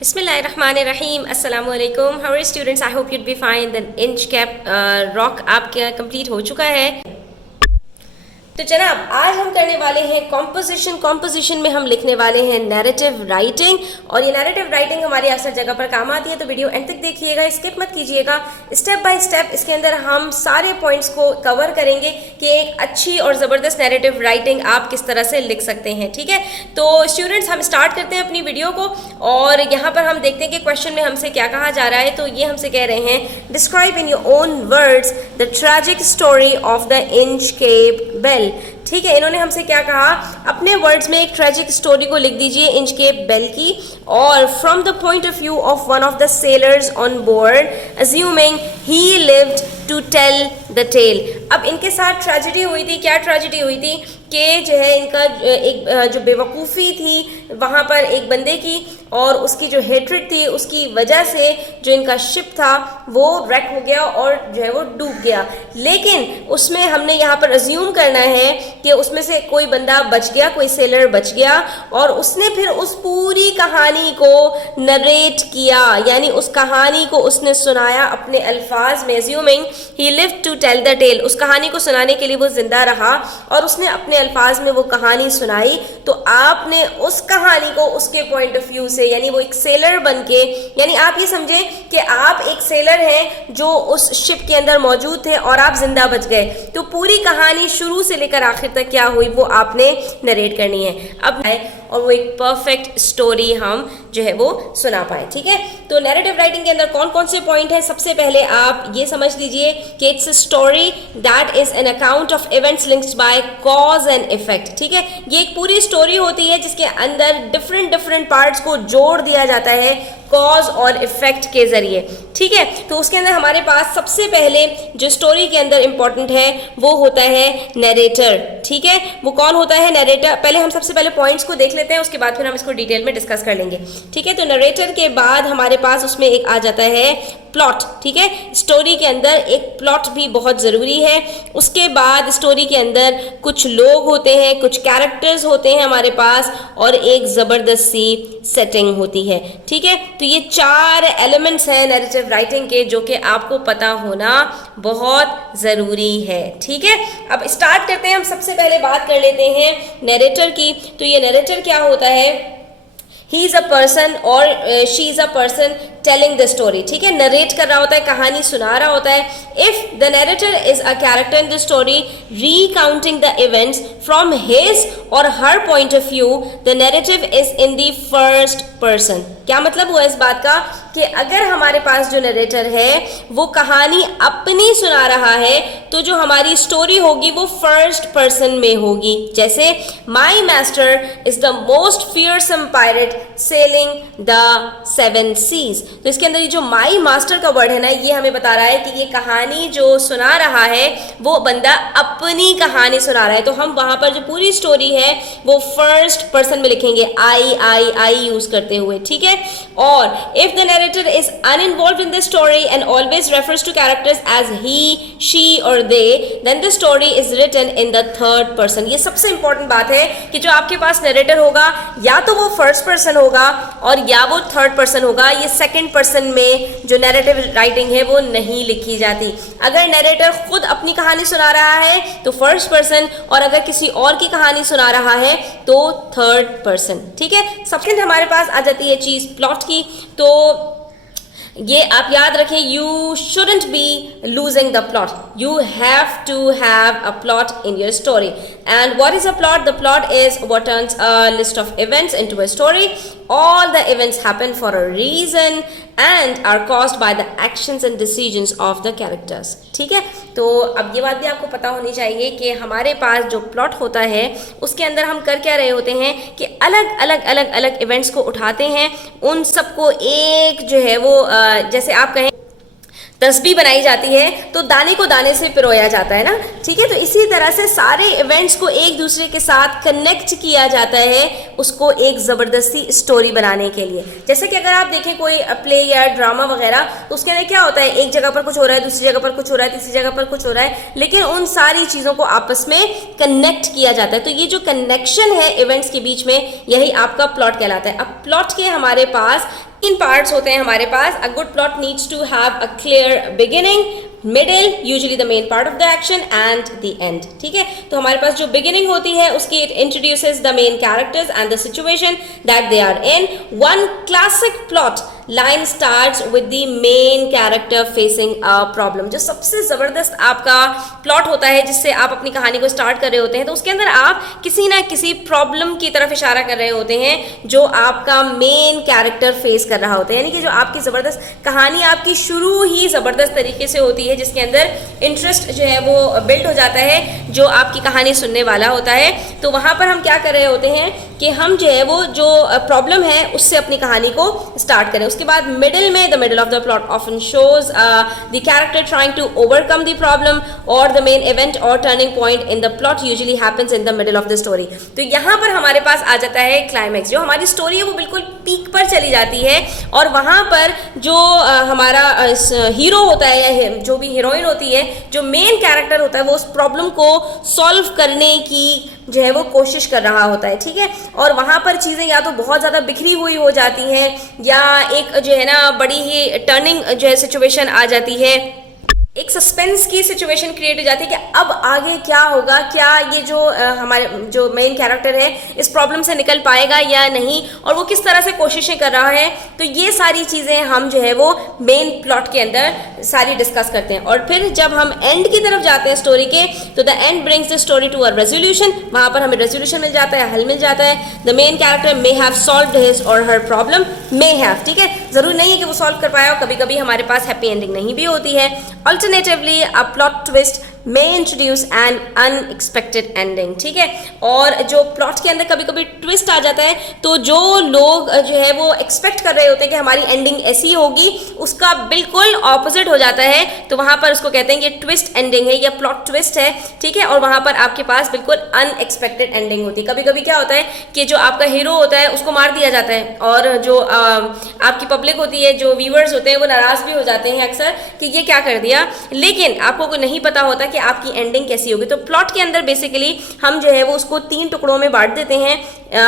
बिस्मिल्लाहिर्रहमानिर्रहीम अस्सलाम वालेकुम। How are students, I hope you'd be fine. The Inchcape Rock आपका कंप्लीट हो चुका है। तो जनाब, आज हम करने वाले हैं कॉम्पोजिशन में हम लिखने वाले हैं नैरेटिव राइटिंग। और ये नैरेटिव राइटिंग हमारी अक्सर जगह पर काम आती है, तो वीडियो एंड तक देखिएगा, स्किप मत कीजिएगा। स्टेप बाय स्टेप इसके अंदर हम सारे पॉइंट्स को कवर करेंगे कि एक अच्छी और ज़बरदस्त नैरेटिव राइटिंग आप किस तरह से लिख सकते हैं। ठीक है, तो स्टूडेंट्स हम स्टार्ट करते हैं अपनी वीडियो को। और यहाँ पर हम देखते हैं कि क्वेश्चन में हमसे क्या कहा जा रहा है। तो ये हमसे कह रहे हैं, describe in your own words the tragic story of the Inchcape bell. ठीक है, इन्होंने हमसे क्या कहा, अपने वर्ड्स में एक ट्रेजिक स्टोरी को लिख दीजिए इंच केप बेल की, और from the point of view of one of the sailors on board assuming he lived to tell the tale. अब इनके साथ ट्रेजिडी हुई थी। क्या ट्रेजिडी हुई थी कि जो है इनका एक जो बेवकूफ़ी थी वहाँ पर एक बंदे की, और उसकी जो हेट्रेड थी उसकी वजह से जो इनका शिप था वो रैक हो गया और जो है वो डूब गया। लेकिन उसमें हमने यहाँ पर अज्यूम करना है कि उसमें से कोई बंदा बच गया, कोई सेलर बच गया, और उसने फिर उस पूरी कहानी को नरेट किया, यानी उस कहानी को उसने सुनाया अपने अल्फाज में। Assuming he lived to tell the tale, उस कहानी को सुनाने के लिए वो जिंदा रहा और उसने अपने अल्फाज में वो कहानी सुनाई। तो आपने उस कहानी को उसके पॉइंट ऑफ व्यू से, यानी वो एक सेलर बन के, यानी आप ये समझें कि आप एक सेलर हैं जो उस शिप के अंदर मौजूद थे और आप जिंदा बच गए, तो पूरी कहानी शुरू से लेकर आखिर तक क्या हुई वो आपने नरेट करनी है अब, और वो एक परफेक्ट स्टोरी हम जो है वो सुना पाए। ठीक है, तो नैरेटिव राइटिंग के अंदर कौन कौन से पॉइंट है, सबसे पहले आप ये समझ लीजिए कि it's a story that is an account of events linked by cause and effect. ठीक है, ये एक पूरी स्टोरी होती है जिसके अंदर डिफरेंट पार्ट्स को जोड़ दिया जाता है कॉज और इफेक्ट के जरिए। ठीक है, तो उसके अंदर हमारे पास सबसे पहले जो स्टोरी के अंदर इंपॉर्टेंट है वो होता है नरेटर। ठीक है, वो कौन होता है नरेटर, पहले हम सबसे पहले पॉइंट्स को देख लेते हैं, उसके बाद फिर हम इसको डिटेल में डिस्कस कर लेंगे। ठीक है, तो नरेटर के बाद हमारे पास उसमें एक आ जाता है प्लॉट। ठीक है, स्टोरी के अंदर एक प्लॉट भी बहुत ज़रूरी है। उसके बाद स्टोरी के अंदर कुछ लोग होते हैं, कुछ कैरेक्टर्स होते हैं हमारे पास, और एक ज़बरदस्त सी सेटिंग होती है। ठीक है, तो ये 4 एलिमेंट्स हैं नैरेटिव राइटिंग के जो कि आपको पता होना बहुत ज़रूरी है। ठीक है, अब स्टार्ट करते हैं। हम सबसे पहले बात कर लेते हैं नैरेटर की। तो ये नैरेटर क्या होता है, ही इज़ अ पर्सन और she is a person telling the story. ठीक है, नरेट कर रहा होता है, कहानी सुना रहा होता है। If the narrator is a character in the story recounting the events from his or her point of view, the narrative is in the first person. क्या मतलब हुआ इस बात का कि अगर हमारे पास जो नरेटर है वो कहानी अपनी सुना रहा है, तो जो हमारी स्टोरी होगी वो फर्स्ट पर्सन में होगी। जैसे my master is the most fearsome pirate sailing the 7 seas. तो इसके अंदर ये जो माई मास्टर का वर्ड है ना, ये हमें बता रहा है कि ये कहानी जो सुना रहा है वो बंदा अपनी कहानी सुना रहा है। तो हम वहां पर जो पूरी स्टोरी है वो फर्स्ट पर्सन में लिखेंगे, आई यूज करते हुए। ठीक है, और if the narrator is uninvolved in the story and always refers to characters as he, she or they, then the story is written in the third person. ये सबसे इंपॉर्टेंट बात है कि जो आपके पास नरेटर होगा या तो वो फर्स्ट पर्सन होगा और या वो थर्ड पर्सन होगा। ये सेकंड पर्सन में जो नैरेटिव राइटिंग है वो नहीं लिखी जाती। अगर नैरेटर खुद अपनी कहानी सुना रहा है तो फर्स्ट पर्सन, और अगर किसी और की कहानी सुना रहा है तो थर्ड पर्सन। ठीक है, सेकंड हमारे पास आ जाती है चीज प्लॉट की। तो ये आप याद रखें, you shouldn't be losing the plot, you have to have a plot in your story. And what is a plot? The plot is what turns a list of events into a story. All the events happen for a reason and are caused by the actions and decisions of the characters. ठीक है, तो अब ये बात भी आपको पता होनी चाहिए कि हमारे पास जो प्लॉट होता है उसके अंदर हम कर क्या रहे होते हैं कि अलग अलग इवेंट्स को उठाते हैं, उन सबको एक जो है वो जैसे आप कहें तस्बीह बनाई जाती है तो दाने को दाने से पिरोया जाता है ना। ठीक है, तो इसी तरह से सारे इवेंट्स को एक दूसरे के साथ कनेक्ट किया जाता है उसको एक ज़बरदस्ती स्टोरी बनाने के लिए। जैसे कि अगर आप देखें कोई प्ले या ड्रामा वगैरह, तो उसके अंदर क्या होता है, एक जगह पर कुछ हो रहा है, दूसरी जगह पर कुछ हो रहा है, तीसरी जगह पर कुछ हो रहा है, लेकिन उन सारी चीज़ों को आपस में कनेक्ट किया जाता है। तो ये जो कनेक्शन है इवेंट्स के बीच में, यही आपका प्लॉट कहलाता है। अब प्लॉट के हमारे पास तीन पार्ट्स होते हैं हमारे पास। A good plot needs to have a clear beginning, middle, usually the main part of the action, and the end. ठीक है, तो हमारे पास जो बिगिनिंग होती है उसकी it introduces the main characters and the situation that they are in. One classic plot line starts with the main character facing a problem. जो सबसे जबरदस्त आपका प्लॉट होता है जिससे आप अपनी कहानी को स्टार्ट कर रहे होते हैं, तो उसके अंदर आप किसी ना किसी प्रॉब्लम की तरफ इशारा कर रहे होते हैं जो आपका मेन कैरेक्टर फेस कर रहा होता है। यानी कि जो आपकी जबरदस्त कहानी आपकी शुरू ही जबरदस्त तरीके से होती है, जिसके अंदर इंटरेस्ट जो है वो बिल्ड हो जाता है जो आपकी कहानी सुनने वाला होता है। तो वहां पर हम क्या कर रहे होते हैं कि हम जो है वो जो प्रॉब्लम है उससे अपनी कहानी को स्टार्ट करें। उसके बाद मिडिल में, the middle of the plot often shows the character trying to overcome the problem और द मेन इवेंट और turning point in the plot usually happens in the middle of the story. तो यहाँ पर हमारे पास आ जाता है climax. जो हमारी स्टोरी है वो बिल्कुल पीक पर चली जाती है और वहां पर जो हमारा हीरो होता है या जो भी हीरोइन होती है, जो मेन कैरेक्टर होता है, वो उस प्रॉब्लम को सॉल्व करने की जो है वो कोशिश कर रहा होता है। ठीक है, और वहां पर चीजें या तो बहुत ज्यादा बिखरी हुई हो जाती हैं या एक जो है ना बड़ी ही टर्निंग जो है सिचुएशन आ जाती है, एक सस्पेंस की सिचुएशन क्रिएट हो जाती है कि अब आगे क्या होगा, क्या ये जो हमारे जो मेन कैरेक्टर है इस प्रॉब्लम से निकल पाएगा या नहीं, और वो किस तरह से कोशिशें कर रहा है। तो ये सारी चीज़ें हम जो है वो मेन प्लॉट के अंदर सारी डिस्कस करते हैं। और फिर जब हम एंड की तरफ जाते हैं स्टोरी के, तो the end brings the story to a resolution. वहाँ पर हमें रेजोल्यूशन मिल जाता है, हल मिल जाता है। The main character may have solved his or her problem, may have, ठीक है, जरूरी नहीं है कि वो सॉल्व कर पाया हो, कभी कभी हमारे पास हैप्पी एंडिंग नहीं भी होती है। Alternatively, a plot twist may introduce an unexpected ending। ठीक है, और जो प्लॉट के अंदर कभी कभी ट्विस्ट आ जाता है, तो जो लोग जो है वो एक्सपेक्ट कर रहे होते हैं कि हमारी एंडिंग ऐसी होगी, उसका बिल्कुल ऑपोजिट हो जाता है। तो वहां पर उसको कहते हैं कि ट्विस्ट एंडिंग है या प्लॉट ट्विस्ट है। ठीक है, और वहां पर आपके पास बिल्कुल अनएक्सपेक्टेड एंडिंग होती है। कभी कभी क्या होता है कि जो आपका हीरो होता है उसको मार दिया जाता है, और जो आपकी पब्लिक होती है, जो व्यूअर्स होते हैं, वो नाराज भी हो जाते हैं अक्सर कि ये क्या कर दिया, लेकिन आपको कोई नहीं पता होता कि आपकी एंडिंग कैसी होगी। तो प्लॉट के अंदर बेसिकली हम जो है वो उसको 3 टुकड़ों में बांट देते हैं,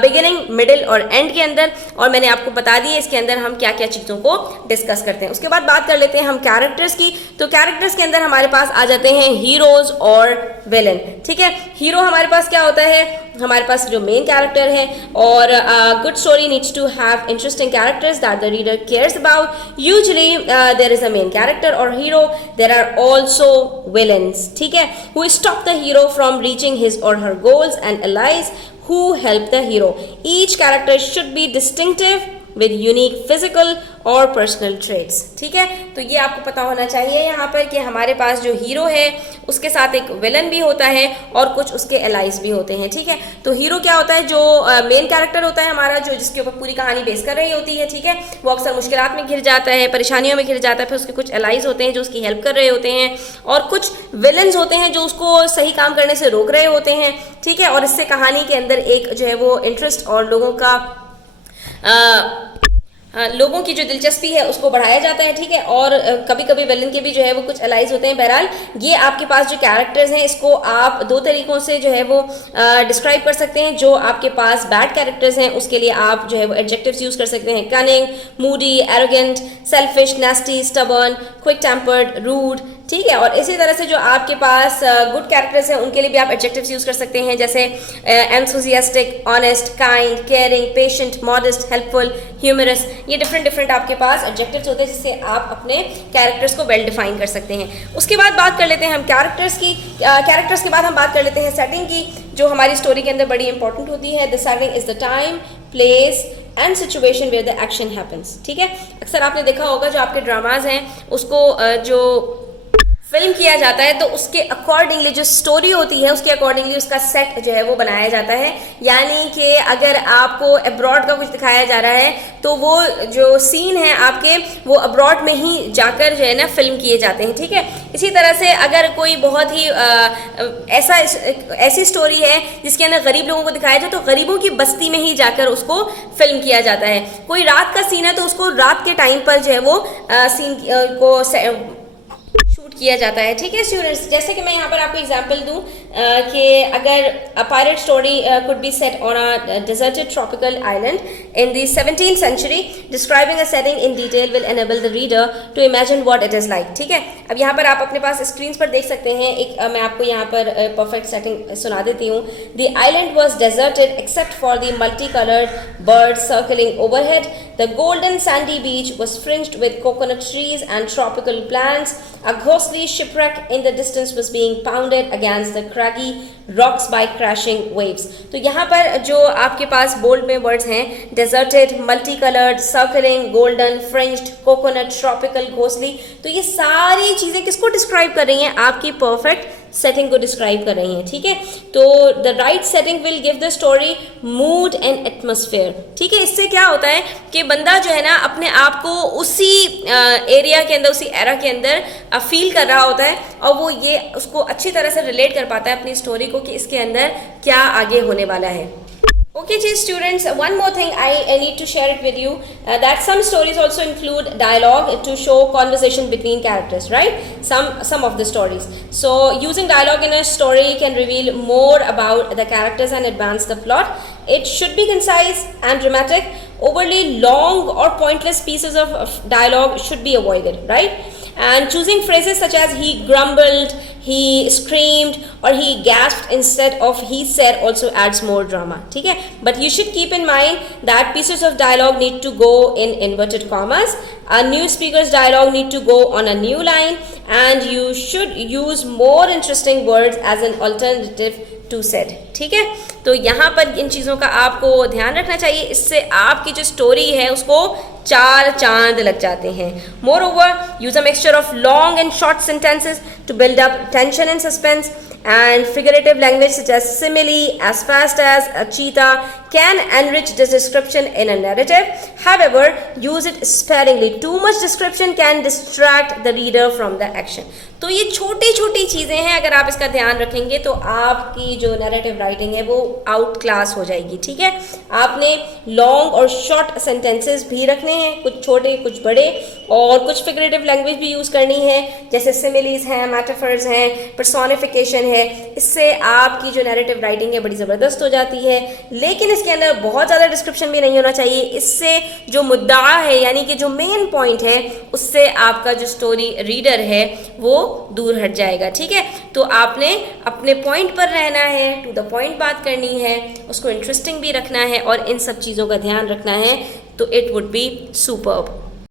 बिगिनिंग, मिडिल और एंड के अंदर। और मैंने आपको बता दिया इसके अंदर हम क्या क्या चीज़ों को डिस्कस करते हैं। उसके बाद बात कर लेते हैं हम कैरेक्टर्स की। तो कैरेक्टर्स के अंदर हमारे पास आ जाते हैं हीरोज और विलन। ठीक है, हीरो हमारे पास क्या होता है, हमारे पास जो मेन कैरेक्टर है, और good story needs to have interesting characters that the reader cares about. Usually there is a main character or hero, there are also villains, ठीक है, who stop the hero from reaching his or her goals and allies who help the hero. Each character should be distinctive with unique physical और personal trades. ठीक है, तो ये आपको पता होना चाहिए यहाँ पर कि हमारे पास जो हीरो है उसके साथ एक विलन भी होता है और कुछ उसके एलाइज भी होते हैं। ठीक है, तो हीरो क्या होता है, जो मेन कैरेक्टर होता है हमारा, जो जिसके ऊपर पूरी कहानी बेस कर रही होती है। ठीक है, वो अक्सर मुश्किलात में घिर जाता है, परेशानियों में घिर जाता है, फिर उसके कुछ एलाइज होते हैं जो उसकी हेल्प कर रहे होते हैं, और कुछ विलन्स होते हैं जो उसको सही काम करने से रोक रहे होते हैं। ठीक है, और इससे कहानी के अंदर एक जो है वो इंटरेस्ट और लोगों की जो दिलचस्पी है उसको बढ़ाया जाता है। ठीक है, और कभी कभी विलन के भी जो है वो कुछ एलाइज होते हैं। बहरहाल ये आपके पास जो कैरेक्टर्स हैं इसको आप 2 तरीकों से जो है वो डिस्क्राइब कर सकते हैं। जो आपके पास बैड कैरेक्टर्स हैं उसके लिए आप जो है वो एडजेक्टिव्स यूज कर सकते हैं, cunning, moody, arrogant, selfish, nasty, stubborn, quick tempered, rude. ठीक है, और इसी तरह से जो आपके पास गुड कैरेक्टर्स हैं उनके लिए भी आप एडजेक्टिव्स यूज कर सकते हैं, जैसे enthusiastic, honest, kind, caring, patient, modest, helpful, humorous. ये डिफरेंट आपके पास एडजेक्टिव्स होते हैं जिससे आप अपने कैरेक्टर्स को वेल डिफाइन कर सकते हैं। उसके बाद बात कर लेते हैं हम कैरेक्टर्स की। कैरेक्टर्स के बाद हम बात कर लेते हैं सेटिंग की, जो हमारी स्टोरी के अंदर बड़ी इंपॉर्टेंट होती है। The setting is the time, place and situation where the action happens. ठीक है, अक्सर आपने देखा होगा जो आपके ड्रामाज हैं उसको जो फिल्म किया जाता है तो उसके अकॉर्डिंगली जो स्टोरी होती है उसके अकॉर्डिंगली उसका सेट जो है वो बनाया जाता है। यानी कि अगर आपको अब्रॉड का कुछ दिखाया जा रहा है तो वो जो सीन है आपके वो अब्रॉड में ही जाकर जो है ना फिल्म किए जाते हैं। ठीक है, इसी तरह से अगर कोई बहुत ही ऐसी स्टोरी है जिसके अंदर गरीब लोगों को दिखाया जाए तो गरीबों की बस्ती में ही जाकर उसको फिल्म किया जाता है। कोई रात का सीन है तो उसको रात के टाइम पर जो है वो सीन को शूट किया जाता है। ठीक है स्टूडेंट्स, जैसे कि मैं यहाँ पर आपको एग्जांपल दूँ कि अगर अ pirate story could be set on a deserted tropical island in the 17th century, describing a setting in detail will enable the reader to imagine what it is like। ठीक है, अब यहाँ पर आप अपने पास स्क्रीन पर देख सकते हैं, एक मैं आपको यहाँ पर परफेक्ट सेटिंग सुना देती हूँ। The island was deserted except for the multicolored birds circling overhead. The golden sandy beach was fringed with coconut trees and tropical plants. A ghostly shipwreck in the distance was being pounded against the craggy rocks by crashing waves। तो यहाँ पर जो आपके पास bold में words हैं, deserted, multicolored, circling, golden, fringed, coconut, tropical, ghostly, तो ये सारी चीज़ें किसको डिस्क्राइब कर रही हैं? आपकी परफेक्ट सेटिंग को डिस्क्राइब कर रही हैं। ठीक है, तो the right setting will give the story mood and atmosphere. ठीक है, इससे क्या होता है कि बंदा जो है ना अपने आप को उसी एरिया के अंदर, उसी एरा के अंदर फील कर रहा होता है और वो ये उसको अच्छी तरह से रिलेट कर पाता है अपनी स्टोरी को कि इसके अंदर क्या आगे होने वाला है। Okay, students, one more thing I need to share it with you, that some stories also include dialogue to show conversation between characters, right? Some of the stories. So using dialogue in a story can reveal more about the characters and advance the plot. It should be concise and dramatic. Overly long or pointless pieces of dialogue should be avoided, right? And choosing phrases such as he grumbled, he screamed or he gasped instead of he said also adds more drama। ठीक है, but you should keep in mind that pieces of dialogue need to go in inverted commas, a new speaker's dialogue need to go on a new line, and you should use more interesting words as an alternative to said। ठीक है, तो यहाँ पर इन चीज़ों का आपको ध्यान रखना चाहिए, इससे आपकी जो स्टोरी है उसको 4 चांद लग जाते हैं। Moreover, use a mixture of long and short sentences to build up tension and suspense, and figurative language such as simile, as fast as, a cheetah can enrich the description in a narrative. However, use it sparingly. Too much description can distract the reader from the action। तो ये छोटी छोटी चीज़ें हैं, अगर आप इसका ध्यान रखेंगे तो आपकी जो नैरेटिव राइटिंग है वो आउट क्लास हो जाएगी। ठीक है, आपने लॉन्ग और शॉर्ट सेंटेंसेस भी रखने हैं, कुछ छोटे कुछ बड़े, और कुछ फिगरेटिव लैंग्वेज भी यूज़ करनी है, जैसे सिमिलीज हैं, मेटाफर्स हैं, पर्सोनिफिकेशन है। इससे आपकी जो नैरेटिव राइटिंग है बड़ी ज़बरदस्त हो जाती है, लेकिन इसके अंदर बहुत ज़्यादा डिस्क्रिप्शन भी नहीं होना चाहिए। इससे जो मुद्दा है यानी कि जो मेन पॉइंट है उससे आपका जो स्टोरी रीडर है वो दूर हट जाएगा। ठीक है, तो आपने अपने पॉइंट पर रहना है, टू द पॉइंट बात करनी है, उसको इंटरेस्टिंग भी रखना है और इन सब चीज़ों का ध्यान रखना है, तो इट वुड बी सुपर्ब।